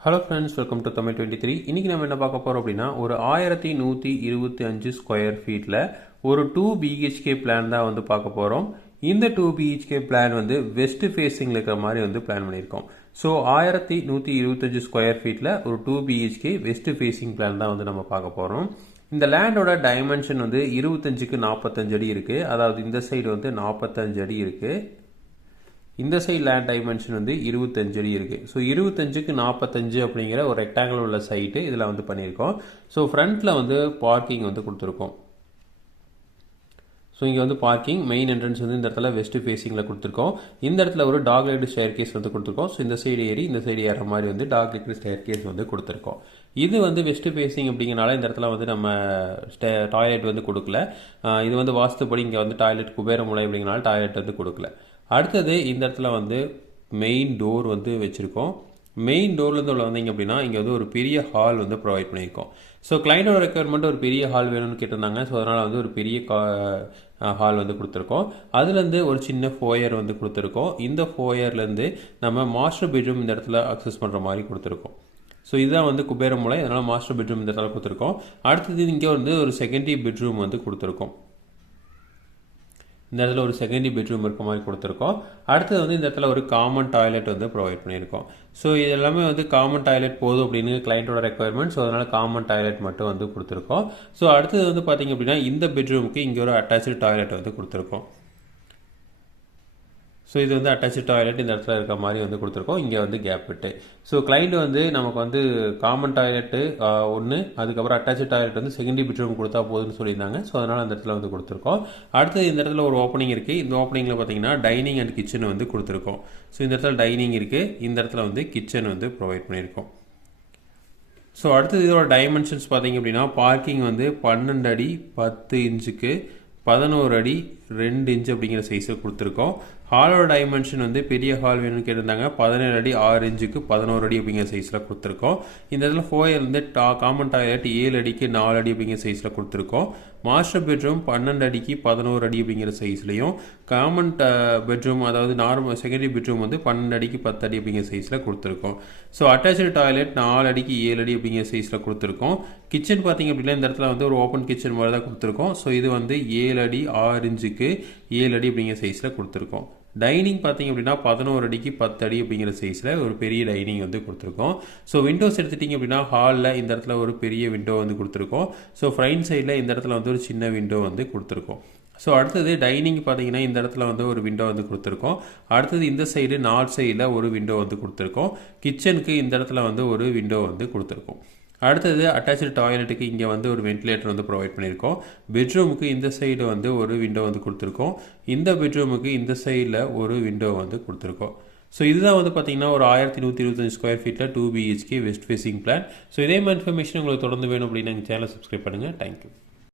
Hello friends welcome to Tamil twenty three இன்றைக்கி நம்ம என்ன பார்க்க போகிறோம் அப்படின்னா ஒரு ஆயிரத்தி நூற்றி இருபத்தி அஞ்சு ஸ்கொயர் ஃபீட்டில் ஒரு டூ பிஹெச்கே பிளான் தான் வந்து பார்க்க போகிறோம் இந்த டூ பிஹெச்கே பிளான் வந்து வெஸ்ட் ஃபேஸிங்கில் இருக்கிற மாதிரி வந்து பிளான் பண்ணியிருக்கோம். ஸோ ஆயிரத்தி நூற்றி இருபத்தஞ்சு ஸ்கொயர் ஃபீட்டில் ஒரு two BHK west facing plan தான் வந்து நம்ம பார்க்க போகிறோம் இந்த லேண்டோட டைமென்ஷன் வந்து இருபத்தஞ்சுக்கு நாற்பத்தஞ்சு அடி இருக்குது அதாவது இந்த சைடு வந்து நாற்பத்தஞ்சு அடி இருக்குது இந்த சைடு லேண்ட் டைமென்ஷன் வந்து இருபத்தஞ்சு அடி இருக்குது ஸோ இருபத்தஞ்சுக்கு நாற்பத்தஞ்சு அப்படிங்கிற ஒரு ரெக்டாங்கிள் உள்ள சைட்டு இதில் வந்து பண்ணியிருக்கோம். ஸோ ஃப்ரண்ட்டில் வந்து பார்க்கிங் வந்து கொடுத்துருக்கோம். ஸோ இங்கே வந்து பார்க்கிங் மெயின் என்ட்ரன்ஸ் வந்து இந்த இடத்துல வெஸ்ட் ஃபேஸிங்கில் கொடுத்துருக்கோம். இந்த இடத்துல ஒரு டாக் லைட் ஸ்டேர் கேஸ் வந்து கொடுத்துருக்கோம். ஸோ இந்த சைடு ஏறி இந்த சைடு ஏற மாதிரி வந்து டாக் லைட் ஸ்டேர் கேஸ் வந்து கொடுத்துருக்கோம். இது வந்து வெஸ்ட் ஃபேஸிங் அப்படிங்கிறனால இந்த இடத்துல வந்து நம்ம ஸ்டே டாய்லெட் வந்து கொடுக்கல. இது வந்து வாஸ்துப்படி இங்கே வந்து டாய்லெட் குபேரமுலை அப்படிங்கிறனால டாய்லெட் வந்து கொடுக்கல. அடுத்தது இந்த இடத்துல வந்து மெயின் டோர் வந்து வச்சுருக்கோம். மெயின் டோர்லேருந்து உள்ள வந்தீங்க அப்படின்னா இங்கே வந்து ஒரு பெரிய ஹால் வந்து ப்ரொவைட் பண்ணியிருக்கோம். ஸோ கிளைண்டோட ரெக்குயர்மெண்ட் ஒரு பெரிய ஹால் வேணும்னு கேட்டிருந்தாங்க. ஸோ அதனால் வந்து ஒரு பெரிய ஹால் வந்து கொடுத்துருக்கோம். அதுலேருந்து ஒரு சின்ன ஃபோயர் வந்து கொடுத்துருக்கோம். இந்த ஃபோயர்லேருந்து நம்ம மாஸ்டர் பெட்ரூம் இந்த இடத்துல அக்சஸ் பண்ணுற மாதிரி கொடுத்துருக்கோம். ஸோ இதுதான் வந்து குபேரமுலை அதனால் மாஸ்டர் பெட்ரூம் இந்த இடத்துல கொடுத்துருக்கோம். அடுத்தது இங்கே வந்து ஒரு செகண்டரி பெட்ரூம் வந்து கொடுத்துருக்கோம். இந்த இடத்துல ஒரு செகண்டரி பெட்ரூம் இருக்க மாதிரி கொடுத்துருக்கோம். அடுத்தது வந்து இந்த இடத்துல ஒரு காமன் டாய்லெட் வந்து ப்ரொவைட் பண்ணியிருக்கோம். ஸோ இது எல்லாமே வந்து காமன் டாய்லெட் போதும் அப்படின்னு கிளைண்ட்டோட ரெக்குயர்மெண்ட் ஸோ அதனால் காமன் டாய்லெட் மட்டும் வந்து கொடுத்துருக்கோம். ஸோ அடுத்தது வந்து பார்த்தீங்க அப்படின்னா இந்த பெட்ரூமுக்கு இங்கே ஒரு அட்டாச்சு டாய்லெட் வந்து கொடுத்துருக்கோம். ஸோ இது வந்து அட்டாச்சு டாய்லெட் இந்த இடத்துல இருக்க மாதிரி வந்து கொடுத்துருக்கோம். இங்கே வந்து கேப் விட்டு ஸோ கிளைண்ட் வந்து நமக்கு வந்து காமன் டாய்லெட்டு ஒன்று அதுக்கப்புறம் அட்டாச்சு டாய்லெட் வந்து செகண்டரி பெட்ரூம் கொடுத்தா போதுன்னு சொல்லியிருந்தாங்க. ஸோ அதனால் அந்த இடத்துல வந்து கொடுத்துருக்கோம். அடுத்தது இந்த இடத்துல ஒரு ஓப்பனிங் இருக்குது இந்த ஓப்பனிங்கில் பார்த்தீங்கன்னா டைனிங் அண்ட் கிச்சன் வந்து கொடுத்துருக்கோம். ஸோ இந்த இடத்துல டைனிங் இருக்குது இந்த இடத்துல வந்து கிச்சன் வந்து ப்ரொவைட் பண்ணியிருக்கோம். ஸோ அடுத்தது இதோட டைமென்ஷன்ஸ் பார்த்தீங்க அப்படின்னா பார்க்கிங் வந்து பன்னெண்டு அடி பத்து இன்ச்சுக்கு பதினோரு அடி ரெண்டு இன்ச் அப்படிங்கிற சைஸில் கொடுத்துருக்கோம். ஹாலோட டைமென்ஷன் வந்து பெரிய ஹால் வேணும்னு கேட்டிருந்தாங்க. பதினேழு அடி ஆறு இன்ச்சுக்கு பதினோரு அடி அப்படிங்கிற சைஸில் கொடுத்துருக்கோம். இந்த இடத்துல ஃபோயர் வந்து டா காமன் டாய்லெட் ஏழு அடிக்கு நாலு அடி அப்படிங்கிற சைஸில் கொடுத்துருக்கோம். மாஸ்டர் பெட்ரூம் பன்னெண்டு அடிக்கு பதினோரு அடி அப்படிங்கிற சைஸ்லையும் காமன் பெட்ரூம் அதாவது நார்மல் செகண்டரி பெட்ரூம் வந்து பன்னெண்டு அடிக்கு பத்து அடி அப்படிங்கிற சைஸில் கொடுத்துருக்கோம். ஸோ அட்டாச்சு டாய்லெட் நாலு அடிக்கு ஏழு அடி அப்படிங்கிற சைஸில் கொடுத்துருக்கோம். கிச்சன் பார்த்தீங்க அப்படின்னா இந்த இடத்துல வந்து ஒரு ஓப்பன் கிச்சன் மாதிரி தான் கொடுத்துருக்கோம். ஸோ இது வந்து ஏழு அடி ஆறு இன்ச்சுக்கு ஏழு அடி அப்படிங்கிற சைஸில் கொடுத்துருக்கோம். டைனிங் பார்த்தீங்க அப்படின்னா பதினோரு அடிக்கு பத்து அடி அப்படிங்கிற சைஸில் ஒரு பெரிய டைனிங் வந்து கொடுத்துருக்கோம். ஸோ விண்டோஸ் எடுத்துட்டிங்க அப்படின்னா ஹாலில் இந்த இடத்துல ஒரு பெரிய விண்டோ வந்து கொடுத்துருக்கோம். ஸோ ஃப்ரண்ட் சைடில் இந்த இடத்துல வந்து ஒரு சின்ன விண்டோ வந்து கொடுத்துருக்கோம். ஸோ அடுத்தது டைனிங் பார்த்தீங்கன்னா இந்த இடத்துல வந்து ஒரு விண்டோ வந்து கொடுத்துருக்கோம். அடுத்தது இந்த சைடு நார்த் சைடில் ஒரு விண்டோ வந்து கொடுத்துருக்கோம். கிச்சனுக்கு இந்த இடத்துல வந்து ஒரு விண்டோ வந்து கொடுத்துருக்கோம். அடுத்தது அட்டாச்சு டாய்லெட்டுக்கு இங்கே வந்து ஒரு வென்டிலேட்டர் வந்து ப்ரொவைட் பண்ணியிருக்கோம். பெட்ரூமுக்கு இந்த சைடு வந்து ஒரு விண்டோ வந்து கொடுத்துருக்கோம். இந்த பெட்ரூமுக்கு இந்த சைடில் ஒரு விண்டோ வந்து கொடுத்துருக்கோம். ஸோ இதுதான் வந்து பார்த்தீங்கன்னா ஒரு ஆயிரத்தி நூற்றி இருபத்தஞ்சு ஸ்கொயர் ஃபீட்டில் two BHK west facing plan so இதே மாதிரி இன்ஃபர்மேஷன் உங்களுக்கு தொடர்ந்து வேணும் அப்படின்னு எங்கள் சேனலை சப்ஸ்கிரைப் பண்ணுங்கள் தேங்க்யூ